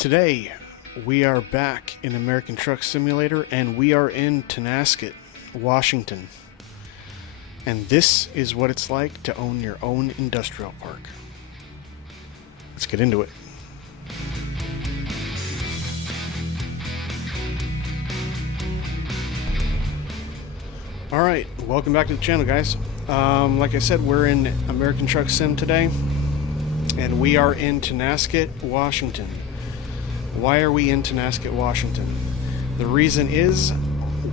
Today, we are back in American Truck Simulator, and we are in Tonasket, Washington. And this is what it's like to own your own industrial park. Let's get into it. Alright, welcome back to the channel, guys. Like I said, we're in American Truck Sim today, and we are in Tonasket, Washington. Why are we in Tonasket, Washington? The reason is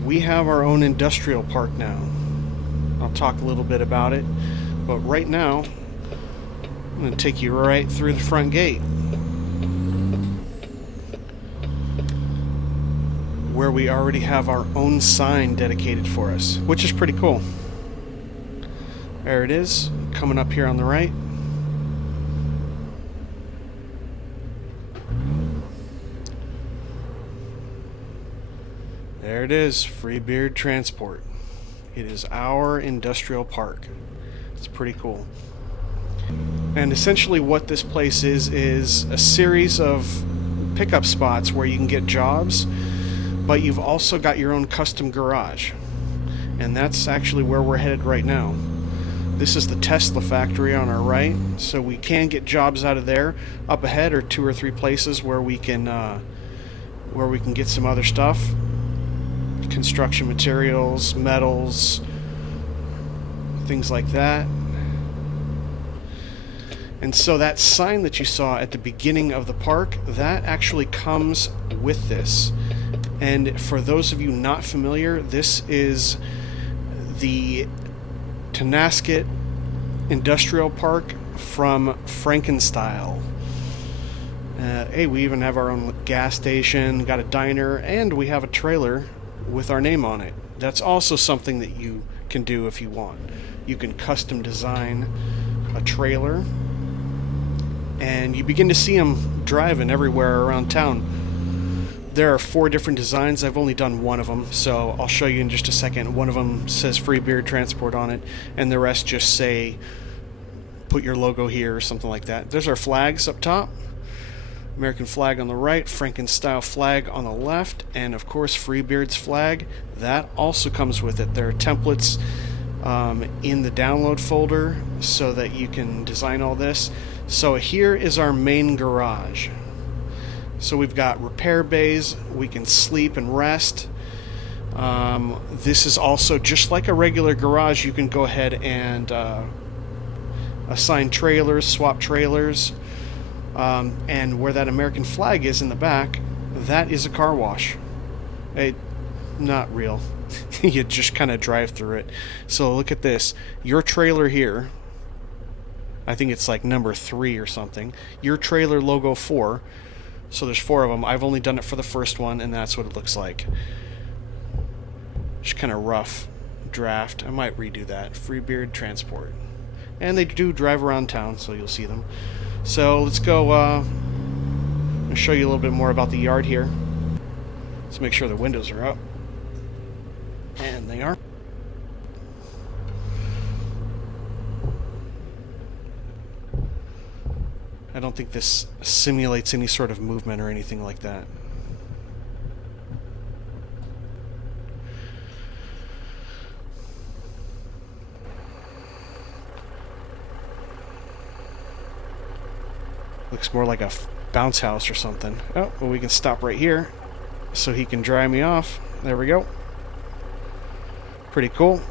we have our own industrial park now. I'll talk a little bit about it, but right now I'm going to take you right through the front gate, where we already have our own sign dedicated for us, which is pretty cool. There it is, coming up here on the right. There it is, Freebeard Transport. It is our industrial park. It's pretty cool. And essentially what this place is a series of pickup spots where you can get jobs, but you've also got your own custom garage. And that's actually where we're headed right now. This is the Tesla factory on our right, so we can get jobs out of there. Up ahead are 2 or 3 places where we can get some other stuff. Construction materials, metals, things like that. And so that sign that you saw at the beginning of the park, that actually comes with this. And for those of you not familiar, this is the Tonasket Industrial Park from Frankenstyle. Hey, we even have our own gas station, got a diner, and we have a trailer with our name on it. That's also something that you can do if you want. You can custom design a trailer, and you begin to see them driving everywhere around town. There are 4 different designs. I've only done one of them, so I'll show you in just a second. One of them says Freebeard Transport on it, and the rest just say put your logo here or something like that. There's our flags up top. American flag on the right, Frankenstyle flag on the left, and of course Freebeard's flag. That also comes with it. There are templates in the download folder so that you can design all this. So here is our main garage. So we've got repair bays, we can sleep and rest. This is also just like a regular garage. You can go ahead and assign trailers, swap trailers. And where that American flag is in the back, that is a car wash. Not real. You just kind of drive through it. So look at this. Your trailer here, I think it's like number 3 or something. Your trailer logo 4. So there's 4 of them. I've only done it for the first one, and that's what it looks like. Just kind of rough draft. I might redo that. Freebeard Transport. And they do drive around town, so you'll see them. So let's go, I'll show you a little bit more about the yard here. Let's make sure the windows are up. And they are. I don't think this simulates any sort of movement or anything like that. Looks more like a bounce house or something. Oh, well, we can stop right here so he can dry me off. There we go. Pretty cool.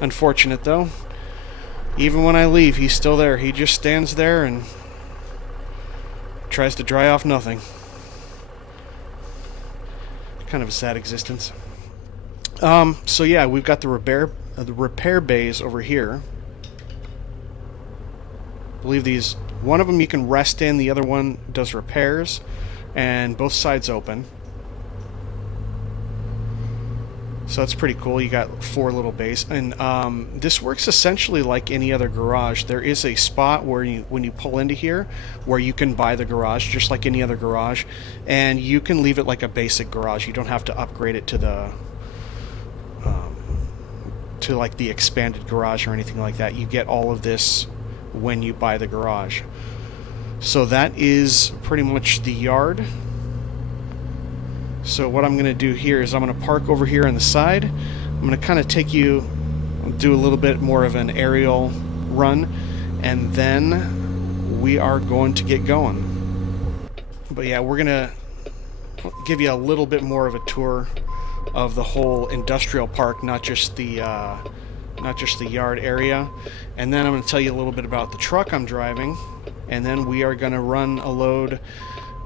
Unfortunate, though. Even when I leave, he's still there. He just stands there and tries to dry off nothing. Kind of a sad existence. So yeah, we've got the repair bays over here. I believe these... One of them you can rest in, the other one does repairs, and both sides open. So that's pretty cool. You got 4 little bays, and this works essentially like any other garage. There is a spot where when you pull into here, where you can buy the garage just like any other garage, and you can leave it like a basic garage. You don't have to upgrade it to the like the expanded garage or anything like that. You get all of this when you buy the garage. So that is pretty much the yard. So what I'm going to do here is I'm going to park over here on the side. I'm going to kind of take you, do a little bit more of an aerial run, and then we are going to get going. But yeah, we're going to give you a little bit more of a tour of the whole industrial park, not just the yard area. And then I'm going to tell you a little bit about the truck I'm driving, and then we are going to run a load.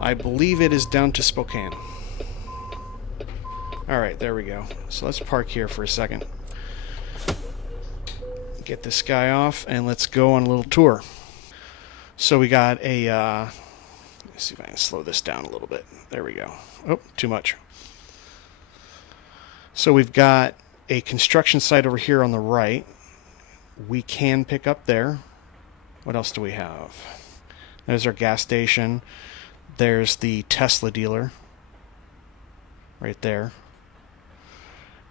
I believe it is down to Spokane. Alright, there we go. So let's park here for a second. Get this guy off, and let's go on a little tour. So we got a... let's see if I can slow this down a little bit. There we go. Oh, too much. So we've got a construction site over here on the right. We can pick up there. What else do we have? There's our gas station. There's the Tesla dealer. Right there.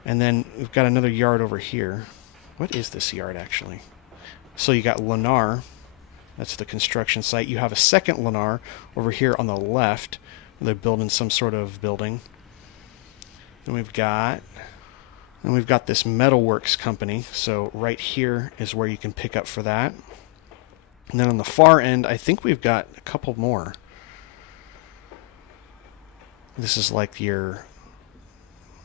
And then we've got another yard over here. What is this yard, actually? So you got Lennar. That's the construction site. You have a second Lennar over here on the left. They're building some sort of building. Then we've got this metalworks company. So right here is where you can pick up for that. And then on the far end, I think we've got a couple more. This is like your...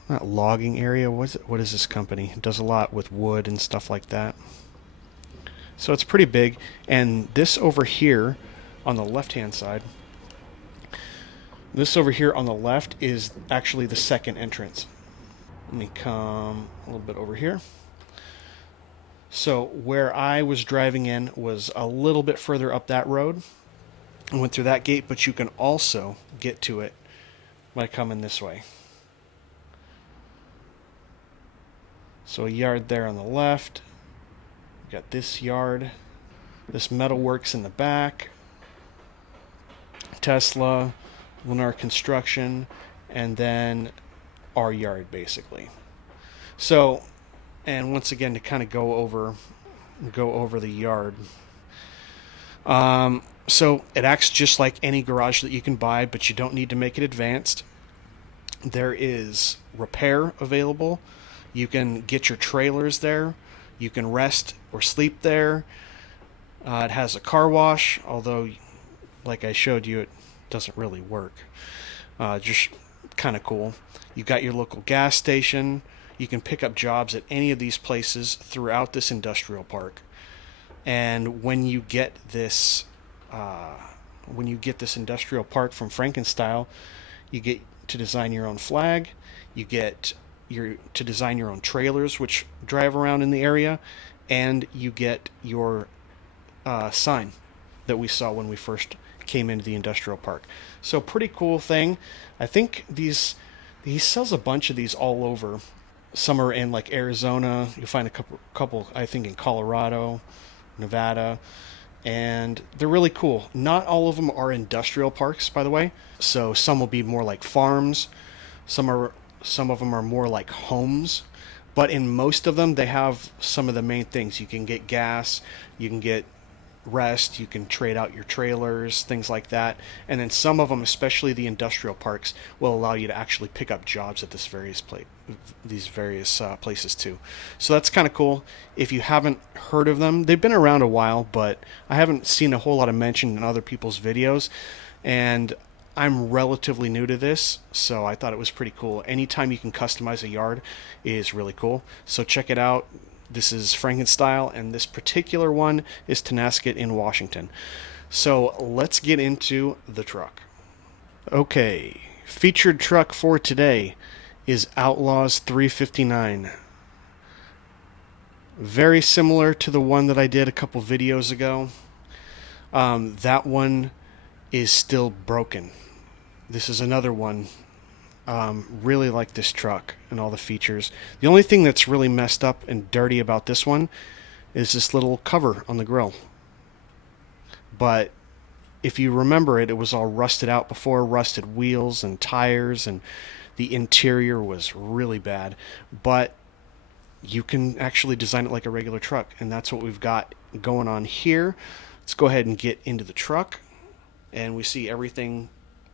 not logging area. What is this company? It does a lot with wood and stuff like that. So it's pretty big. And this over here on the left hand side, this over here on the left is actually the second entrance. Let me come a little bit over here. So where I was driving in was a little bit further up that road. I went through that gate, but you can also get to it by coming this way. So a yard there on the left. We've got this yard. This metalworks in the back. Tesla, Lennar Construction, and then our yard, basically. So, and once again, to kind of go over the yard. So it acts just like any garage that you can buy, but you don't need to make it advanced. There is repair available. You can get your trailers there. You can rest or sleep there. It has a car wash, although, like I showed you, it doesn't really work. Just kind of cool. You've got your local gas station. You can pick up jobs at any of these places throughout this industrial park. And when you get this industrial park from Frankenstyle, you get to design your own flag. You get to design your own trailers, which drive around in the area, and you get your sign that we saw when we first came into the industrial park. So pretty cool thing. I think he sells a bunch of these all over. Some are in like Arizona. You'll find a couple I think in Colorado, Nevada, and they're really cool. Not all of them are industrial parks, by the way. So some will be more like farms. Some of them are more like homes. But in most of them, they have some of the main things. You can get gas, you can get rest, you can trade out your trailers, things like that. And then some of them, especially the industrial parks, will allow you to actually pick up jobs at these various places too. So that's kind of cool. If you haven't heard of them, they've been around a while, but I haven't seen a whole lot of mention in other people's videos. And I'm relatively new to this, so I thought it was pretty cool. Anytime you can customize a yard is really cool. So check it out. This is Frankenstyle, and this particular one is Tonasket in Washington. So let's get into the truck. Okay, featured truck for today is Outlaw's 359. Very similar to the one that I did a couple videos ago. That one is still broken. This is another one. Really like this truck and all the features. The only thing that's really messed up and dirty about this one is this little cover on the grill. But if you remember it was all rusted out before, rusted wheels and tires, and the interior was really bad. But you can actually design it like a regular truck, and that's what we've got going on here. Let's go ahead and get into the truck. and we see everything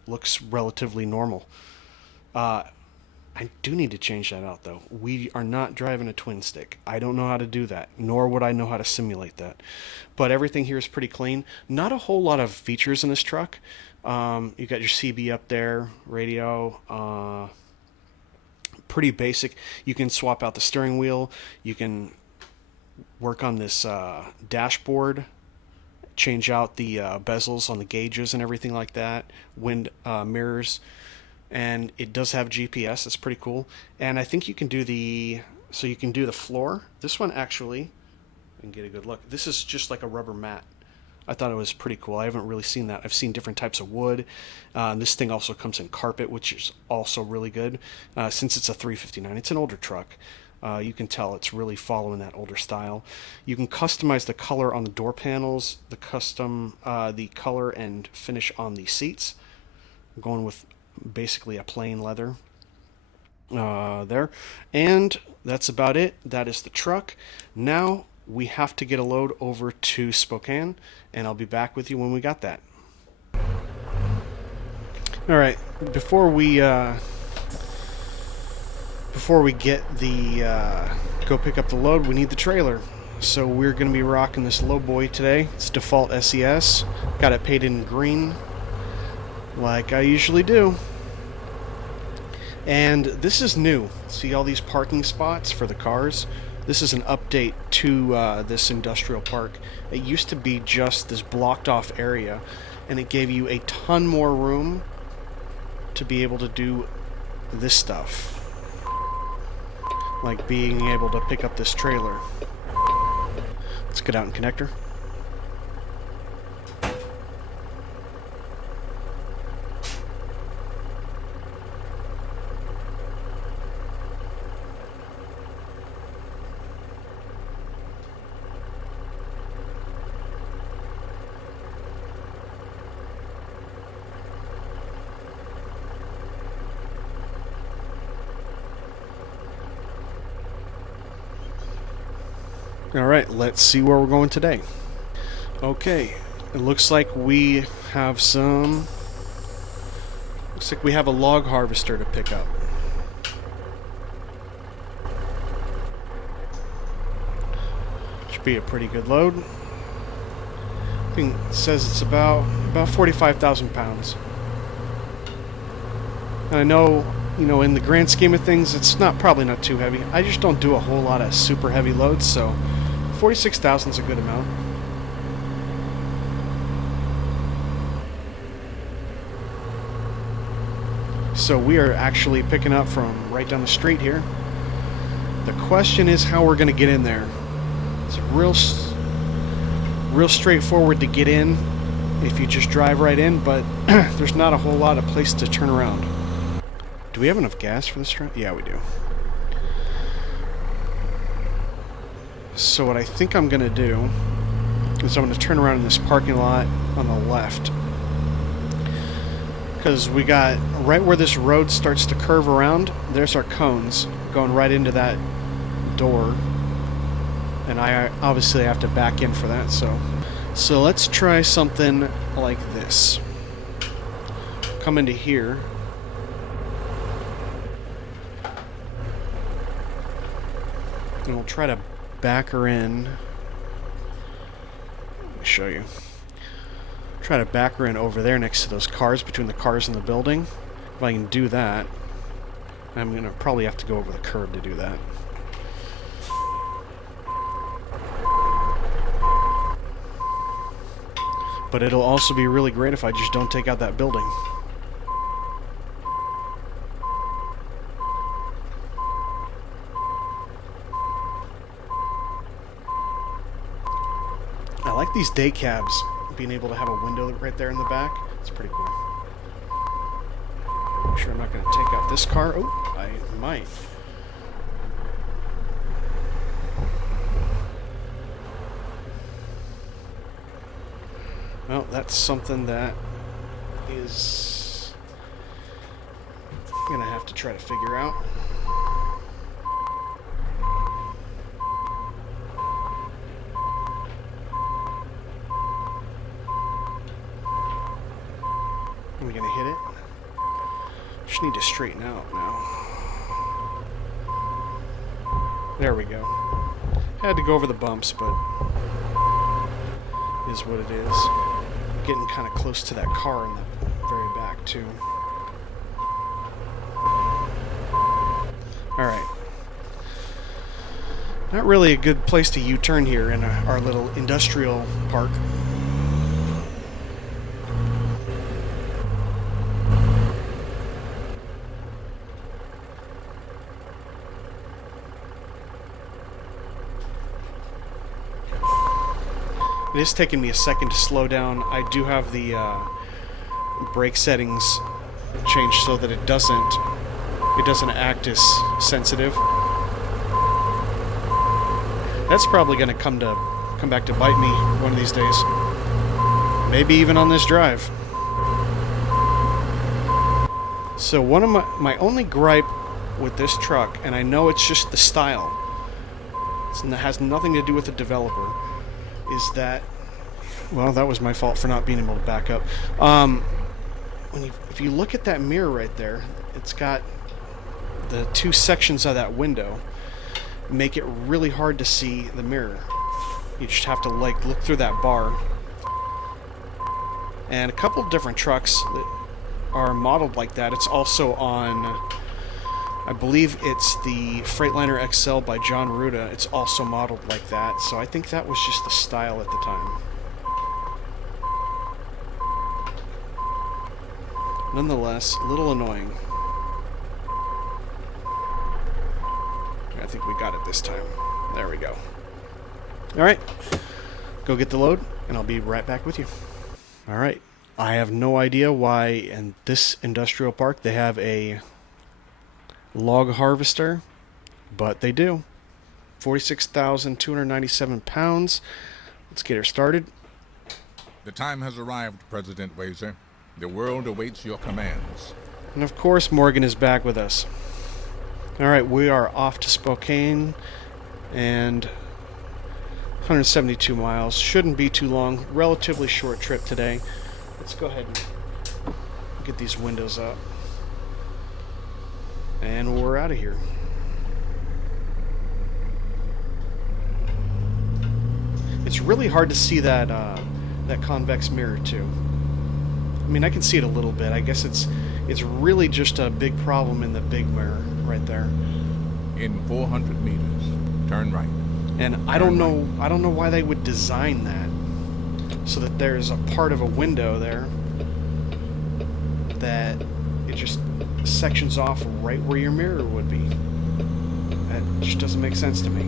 looks relatively normal. I do need to change that out, though. We are not driving a twin stick. I don't know how to do that, nor would I know how to simulate that. But everything here is pretty clean. Not a whole lot of features in this truck. You got your CB up there, radio, pretty basic. You can swap out the steering wheel. You can work on this dashboard, change out the bezels on the gauges and everything like that, wind mirrors. And it does have GPS. That's pretty cool. And I think you can do the floor. This one actually, I can get a good look. This is just like a rubber mat. I thought it was pretty cool. I haven't really seen that. I've seen different types of wood. This thing also comes in carpet, which is also really good. Since it's a 359, it's an older truck. You can tell it's really following that older style. You can customize the color on the door panels, the color and finish on the seats. I'm going with basically a plain leather there, and that's about it. That is the truck. Now we have to get a load over to Spokane, and I'll be back with you when we got that. All right, before we get the go pick up the load, we need the trailer. So we're going to be rocking this lowboy today. It's default SES. Got it painted in green, like I usually do. And this is new. See all these parking spots for the cars? This is an update to this industrial park. It used to be just this blocked off area, and it gave you a ton more room to be able to do this stuff. Like being able to pick up this trailer. Let's get out and connect her. Alright, let's see where we're going today. Okay, it looks like we have a log harvester to pick up. Should be a pretty good load. I think it says it's about 45,000 pounds. And I know, in the grand scheme of things, it's probably not too heavy. I just don't do a whole lot of super heavy loads, so 46,000 is a good amount. So we are actually picking up from right down the street here. The question is how we're going to get in there. It's real straightforward to get in if you just drive right in, but there's not a whole lot of place to turn around. Do we have enough gas for this truck? Yeah, we do. So what I think I'm going to do is I'm going to turn around in this parking lot on the left. Because we got, right where this road starts to curve around, there's our cones going right into that door. And I obviously have to back in for that, so let's try something like this. Come into here. And we'll try to back her in. Let me show you. Try to back her in over there next to those cars, between the cars and the building. If I can do that, I'm going to probably have to go over the curb to do that. But it'll also be really great if I just don't take out that building. I like these day cabs, being able to have a window right there in the back. It's pretty cool. Make sure I'm not going to take out this car. Oh, I might. Well, that's something that is going to have to try to figure out. Just need to straighten out now. There we go. Had to go over the bumps, but it is what it is. Getting kind of close to that car in the very back, too. Alright. Not really a good place to U-turn here in our little industrial park. It is taking me a second to slow down. I do have the brake settings changed so that it doesn't act as sensitive. That's probably going to come back to bite me one of these days. Maybe even on this drive. So one of my only gripe with this truck, and I know it's just the style, it has nothing to do with the developer, is that, well, that was my fault for not being able to back up. If you look at that mirror right there, it's got the two sections of that window make it really hard to see the mirror. You just have to look through that bar. And a couple of different trucks that are modeled like that. It's also on, I believe it's the Freightliner XL by John Ruda. It's also modeled like that. So I think that was just the style at the time. Nonetheless, a little annoying. I think we got it this time. There we go. Alright. Go get the load, and I'll be right back with you. Alright. I have no idea why in this industrial park they have a log harvester, but they do. 46,297 pounds. Let's get her started. The time has arrived, President Wazer. The world awaits your commands. And of course, Morgan is back with us. Alright, we are off to Spokane, and 172 miles. Shouldn't be too long. Relatively short trip today. Let's go ahead and get these windows up. And we're out of here. It's really hard to see that that convex mirror too. I mean, I can see it a little bit. I guess it's really just a big problem in the big mirror right there. In 400 meters, turn right. And I don't know why they would design that so that there's a part of a window there that it just sections off right where your mirror would be. That just doesn't make sense to me.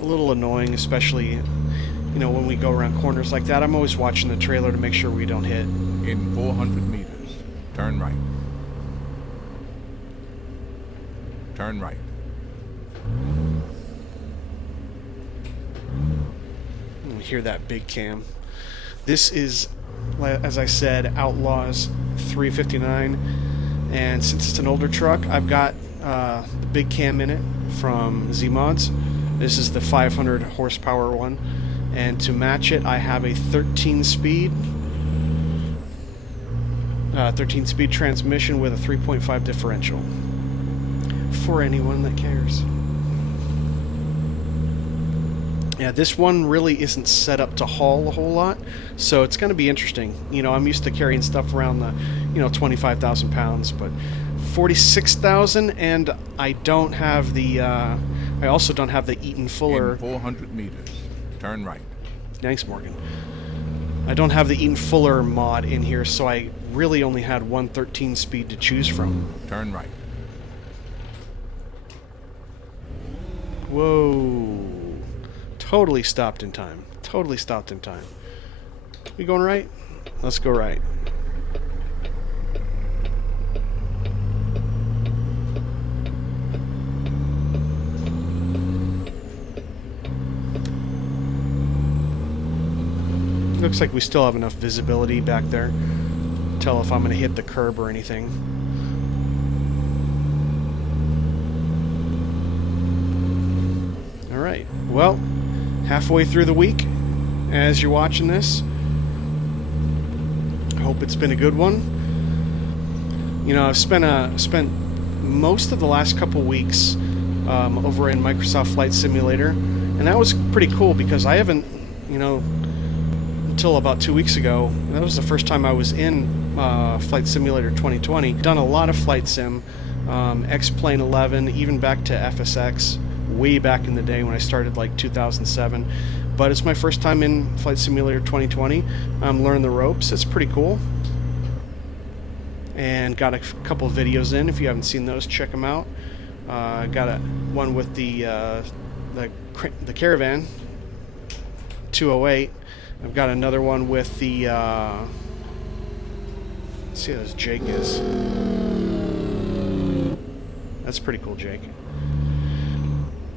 A little annoying, especially, you know, when we go around corners like that. I'm always watching the trailer to make sure we don't hit. In 400 meters, turn right. Turn right. You hear that big cam. This is, as I said, Outlaw's 359, and since it's an older truck, I've got the big cam in it from Z-Mods. This is the 500 horsepower one, and to match it, I have a 13-speed transmission with a 3.5 differential. For anyone that cares. Yeah, this one really isn't set up to haul a whole lot, so it's going to be interesting. You know, I'm used to carrying stuff around the, 25,000 pounds, but 46,000, and I don't have the, I also don't have the Eaton Fuller. In 400 meters, turn right. Thanks, Morgan. I don't have the Eaton Fuller mod in here, so I really only had one 13-speed to choose from. Turn right. Whoa. Totally stopped in time. Totally stopped in time. We going right? Let's go right. Looks like we still have enough visibility back there to tell if I'm going to hit the curb or anything. Alright, well, halfway through the week as you're watching this. I hope it's been a good one. You know, I've spent most of the last couple weeks over in Microsoft Flight Simulator, and that was pretty cool because I haven't, you know, until about 2 weeks ago, that was the first time I was in Flight Simulator 2020. Done a lot of flight sim, X-Plane 11, even back to FSX, way back in the day when I started, like 2007. But it's my first time in Flight Simulator 2020. I'm learning the ropes. It's pretty cool. And got a couple of videos in. If you haven't seen those, check them out. Got one with the Caravan 208. I've got another one with the let's see how this Jake is. That's pretty cool, Jake.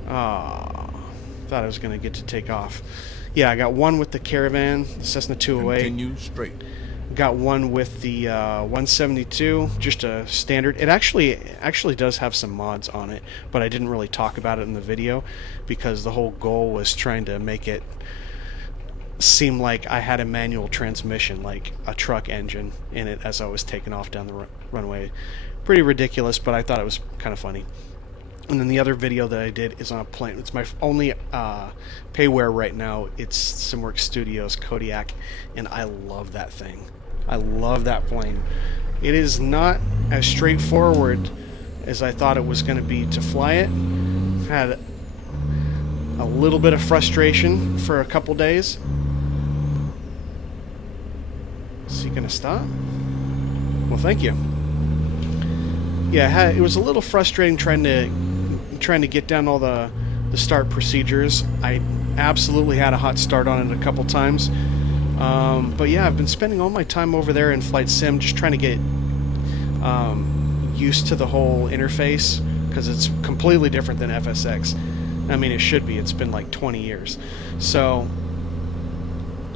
Thought I was gonna get to take off. Yeah, I got one with the Caravan, the Cessna 208. Continue straight. Got one with the 172, just a standard. It actually does have some mods on it, but I didn't really talk about it in the video because the whole goal was trying to make it seem like I had a manual transmission, like a truck engine in it as I was taking off down the runway. Pretty ridiculous, but I thought it was kind of funny. And then the other video that I did is on a plane. It's my only payware right now. It's SimWorks Studios Kodiak, and I love that thing. I love that plane. It is not as straightforward as I thought it was going to be to fly it. Had a little bit of frustration for a couple days. Is he going to stop? Well, thank you. Yeah, it was a little frustrating trying to get down all the start procedures. I absolutely had a hot start on it a couple times. But yeah, I've been spending all my time over there in Flight Sim just trying to get used to the whole interface because it's completely different than FSX. I mean, it should be. It's been like 20 years. So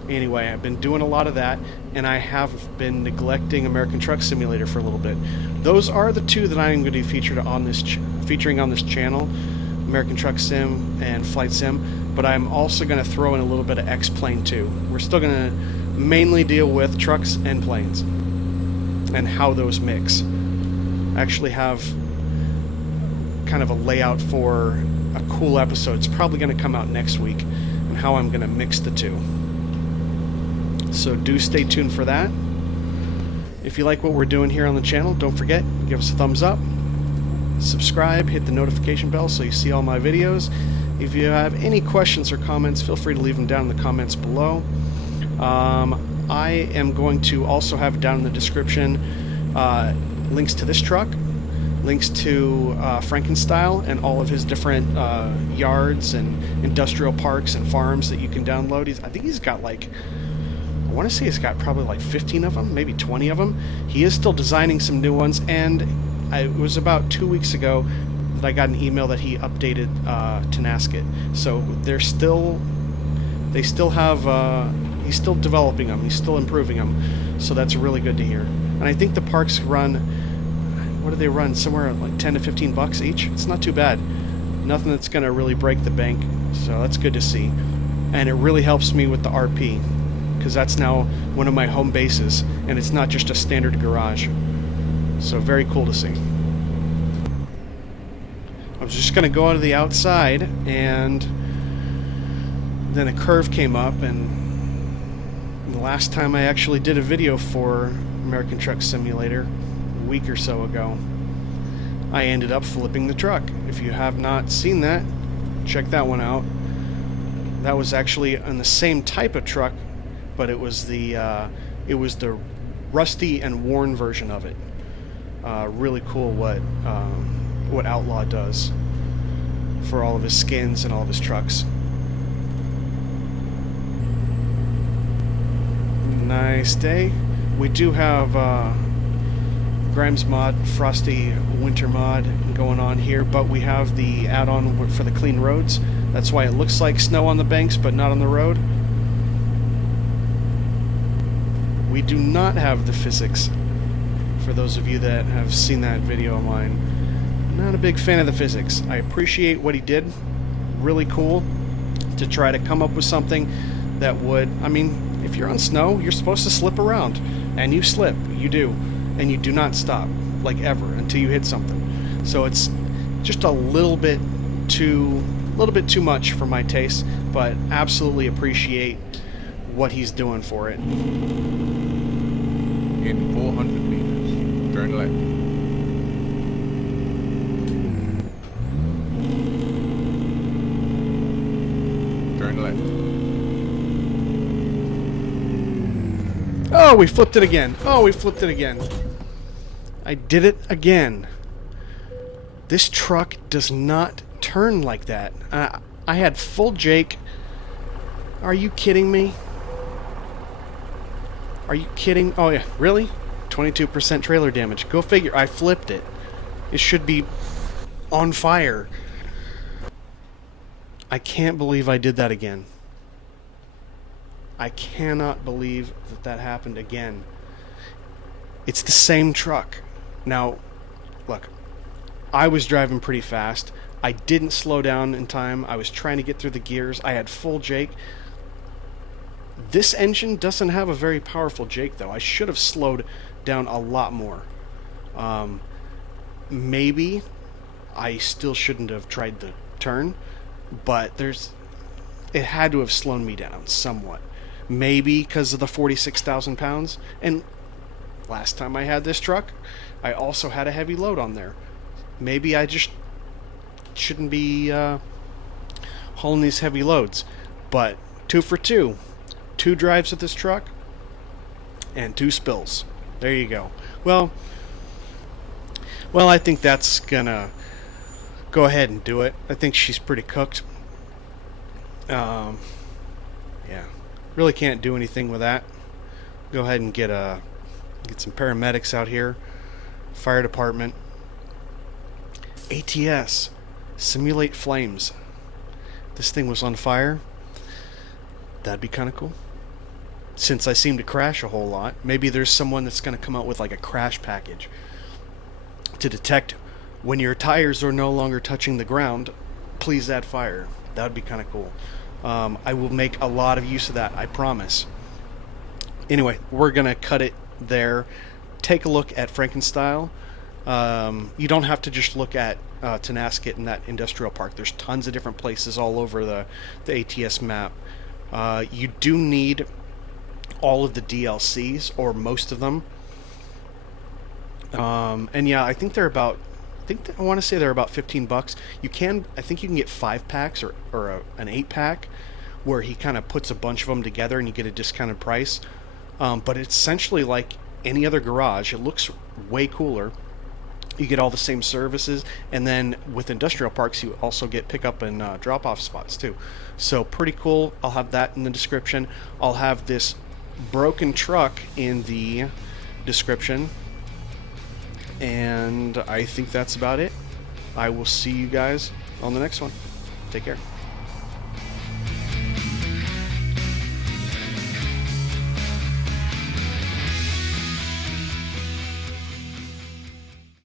anyway, I've been doing a lot of that, and I have been neglecting American Truck Simulator for a little bit. Those are the two that I'm going to be featuring on this channel, American Truck Sim and Flight Sim. But I'm also going to throw in a little bit of X-Plane too. We're still going to mainly deal with trucks and planes and how those mix. I actually have kind of a layout for a cool episode. It's probably going to come out next week, and how I'm going to mix the two. So do stay tuned for that. If you like what we're doing here on the channel, don't forget, give us a thumbs up, subscribe, hit the notification bell so you see all my videos. If you have any questions or comments, feel free to leave them down in the comments below. I am going to also have down in the description links to this truck, links to Frankenstyle and all of his different yards and industrial parks and farms that you can download. I think he's got like, I want to say he's got probably like 15 of them, maybe 20 of them. He is still designing some new ones, and it was about 2 weeks ago that I got an email that he updated Tonasket. So he's still developing them, he's still improving them. So that's really good to hear. And I think the parks run, what do they run? Somewhere like 10 to 15 bucks each. It's not too bad. Nothing that's going to really break the bank. So that's good to see. And it really helps me with the RP, because that's now one of my home bases, and it's not just a standard garage. So very cool to see. I was just going to go out of the outside, and then a curve came up, and the last time I actually did a video for American Truck Simulator, a week or so ago, I ended up flipping the truck. If you have not seen that, check that one out. That was actually on the same type of truck, but it was the rusty and worn version of it. Really cool what Outlaw does for all of his skins and all of his trucks. Nice day. We do have Grimes mod, Frosty Winter mod going on here, but we have the add-on for the clean roads. That's why it looks like snow on the banks but not on the road. We do not have the physics, for those of you that have seen that video of mine. Not a big fan of the physics. I appreciate what he did. Really cool to try to come up with something that would, I mean, if you're on snow, you're supposed to slip around, and you slip, you do, and you do not stop. like ever until you hit something. So it's just a little bit too much for my taste, but absolutely appreciate what he's doing for it. In 400 meters, turn left. Turn left. Oh, we flipped it again. I did it again. This truck does not turn like that. I had full Jake. Are you kidding me? Are you kidding? Oh, yeah. Really? 22% trailer damage. Go figure. I flipped it. It should be on fire. I can't believe I did that again. I cannot believe that happened again. It's the same truck. Now, look, I was driving pretty fast. I didn't slow down in time. I was trying to get through the gears. I had full Jake. This engine doesn't have a very powerful Jake, though. I should have slowed down a lot more. Maybe I still shouldn't have tried the turn, but it had to have slowed me down somewhat. Maybe because of the 46,000 pounds. And last time I had this truck, I also had a heavy load on there. Maybe I just shouldn't be hauling these heavy loads. But 2 for 2. 2 drives with this truck and 2 spills. There you go. Well, I think that's gonna go ahead and do it. I think she's pretty cooked. Yeah, really can't do anything with that. Go ahead and get some paramedics out here, fire department, ATS, simulate flames. This thing was on fire. That'd be kind of cool. Since I seem to crash a whole lot, maybe there's someone that's going to come out with like a crash package to detect when your tires are no longer touching the ground. Please add fire. That would be kind of cool. I will make a lot of use of that, I promise. Anyway, we're going to cut it there. Take a look at Frankenstyle. You don't have to just look at Tonasket and that industrial park. There's tons of different places all over the ATS map. You do need all of the DLCs, or most of them. And yeah, I think they're about... I want to say they're about $15. I think you can get 5 packs or an 8-pack where he kind of puts a bunch of them together and you get a discounted price. But it's essentially like any other garage. It looks way cooler. You get all the same services, and then with industrial parks you also get pickup and drop-off spots too. So pretty cool. I'll have that in the description. I'll have this broken truck in the description. And I think that's about it. I will see you guys on the next one. Take care.